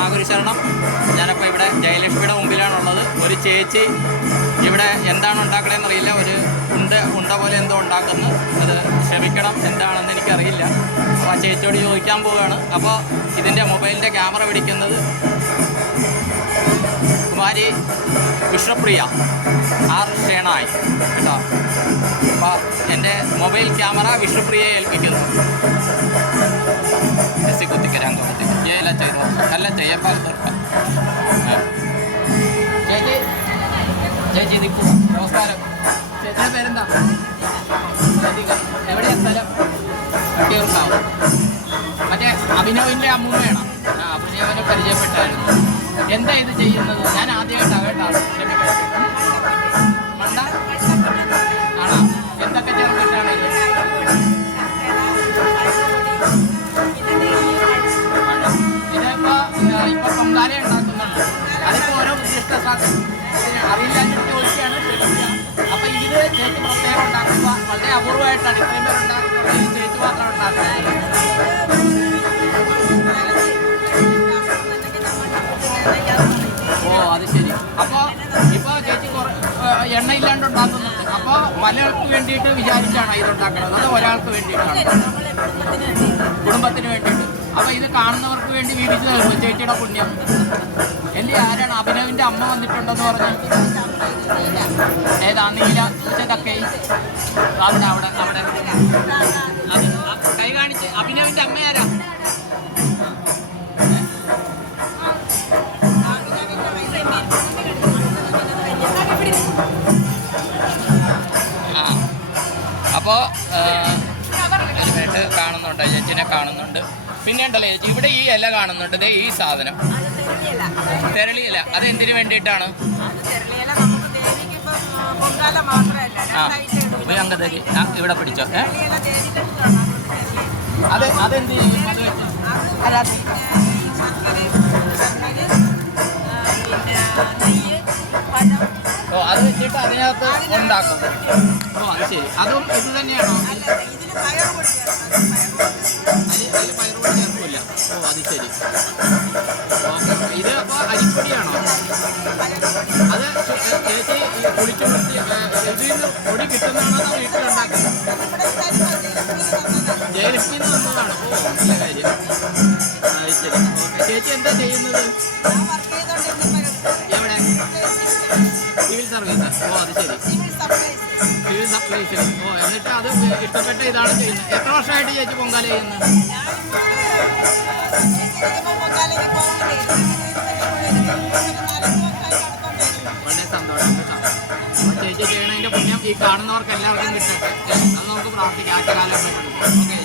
മഹാഗുരുശരണം. ഞാനപ്പോൾ ഇവിടെ ജയലക്ഷ്മിയുടെ മുമ്പിലാണുള്ളത്. ഒരു ചേച്ചി ഇവിടെ എന്താണ് ഉണ്ടാക്കണമെന്നറിയില്ല, ഒരു ഉണ്ട പോലെ എന്തോ ഉണ്ടാക്കുന്നു. അത് ക്ഷമിക്കണം, എന്താണെന്ന് എനിക്കറിയില്ല. അപ്പോൾ ആ ചേച്ചിയോട് ചോദിക്കാൻ പോവുകയാണ്. അപ്പോൾ ഇതിൻ്റെ മൊബൈലിൻ്റെ ക്യാമറ പിടിക്കുന്നത് കുമാരി വിഷ്ണുപ്രിയ ആർ ഷേണായി കേട്ടോ. അപ്പോൾ എൻ്റെ മൊബൈൽ ക്യാമറ വിഷ്ണുപ്രിയയെ ഏൽപ്പിക്കുന്നു. കുത്തിക്കരാങ്കോട്ടത്തേക്ക് എല്ലാം ചെയ്തു, നല്ല ചെയ്യപ്പാൽ തീർക്കാം. ചേച്ചി ചേച്ചി നിൽക്കുക. നമസ്കാരം. ചേച്ചിയുടെ പേരെന്താ? എവിടെയാ സ്ഥലം? വട്ടിയൂർക്കാവ്. മറ്റേ അഭിനവിൻ്റെ അമ്മൂമ്മയാണോ? അഭിനവനെ പരിചയപ്പെട്ടായിരുന്നു. എന്താ ഇത് ചെയ്യുന്നത്? ഞാൻ ആദ്യമായിട്ടാണ് കേട്ടോ. മണ്ട ആണോ? എന്തൊക്കെ ചേർത്തിട്ടാണ് ഇത്? ഇപ്പൊ പൊങ്കാല ഉണ്ടാക്കുന്നുണ്ട്. അതിപ്പോൾ ഓരോ ഉദ്ദിഷ്ട അറിയില്ല ചോദിക്കുകയാണ്. അപ്പൊ ഇതിൽ ചേച്ചി പ്രത്യേകം ഉണ്ടാക്കുക വളരെ അപൂർവമായിട്ടാണ്. ഇത്രയും പേര് ഉണ്ടാക്കുന്നത് ചേച്ചി മാത്രം ഉണ്ടാക്കുന്നത്. ഓ അത് ശരി. അപ്പോൾ ഇപ്പോൾ ചേച്ചി എണ്ണ ഇല്ലാണ്ട് ഉണ്ടാക്കുന്നുണ്ട്. അപ്പോൾ പലർക്ക് വേണ്ടിയിട്ട് വിചാരിച്ചാണ് ഇതുണ്ടാക്കുന്നത്, അത് ഒരാൾക്ക് വേണ്ടിയിട്ടാണ്, കുടുംബത്തിന് വേണ്ടിയിട്ട്. അപ്പോൾ ഇത് കാണുന്നവർക്ക് വേണ്ടി വീതിച്ചു തരുന്നു ചേച്ചിയുടെ പുണ്യം. എൻ്റെ ആരാണ്? അഭിനവിൻ്റെ അമ്മ വന്നിട്ടുണ്ടെന്ന് പറഞ്ഞു. ഏതാ? നീല ഇതൊക്കെ അവിടെ അവിടെ അവിടെ കൈ കാണിച്ച്. അഭിനവിൻ്റെ അമ്മ ആരാ? അപ്പോൾ കാണുന്നുണ്ട്, ചേച്ചിനെ കാണുന്നുണ്ട്. പിന്നെ ഉണ്ടല്ലോ ചേച്ചി ഇവിടെ ഈ ഇല കാണുന്നുണ്ട്. ദേ ഈ സാധനം തെരളിയില. അത് എന്തിനു വേണ്ടിയിട്ടാണ്? അങ്കതരി ഇവിടെ പിടിച്ചോ. അതെന്ത് ചെയ്യും? ഓ അത് വെച്ചിട്ട് അതിനകത്ത് ഉണ്ടാക്കും. ഓ അത് ശരി. അതും ഇത് തന്നെയാണോ? അതിൽ പയറുപൊടി ചേർക്കില്ല. ഓ അത് ശരി. ഓക്കെ. ഇത് അപ്പോൾ അരിപ്പൊടിയാണോ? അത് ചേച്ചി കുളിച്ചു ഇതിൽ നിന്ന് പൊടി കിട്ടുന്നതാണോ അതോ വീട്ടിലുണ്ടാക്കുന്നത്? ജയലക്ഷ്മിയിൽ നിന്ന് വന്നതാണ്. ഓ നല്ല കാര്യം. അത് ശരി. ഓക്കെ. ചേച്ചി എന്താ ചെയ്യുന്നത്? എവിടെ? Civil service. ഓ അത് ശരി. സിവിൽ സപ്ലൈസിൽ. ഓ എന്നിട്ട് അത് ഇഷ്ടപ്പെട്ട ഇതാണ് ചെയ്യുന്നത്. എത്ര വർഷമായിട്ട് ചേച്ചി പൊങ്കാല ചെയ്യുന്നത്? വളരെ സന്തോഷം കേട്ടോ. അപ്പോൾ ചേച്ചി ചെയ്യണതിൻ്റെ പുണ്യം ഈ കാണുന്നവർക്ക് എല്ലാവർക്കും കിട്ടട്ടെ. അത് നമുക്ക് പ്രാർത്ഥിക്കാം. ആറ്റകാലം ഓക്കെ.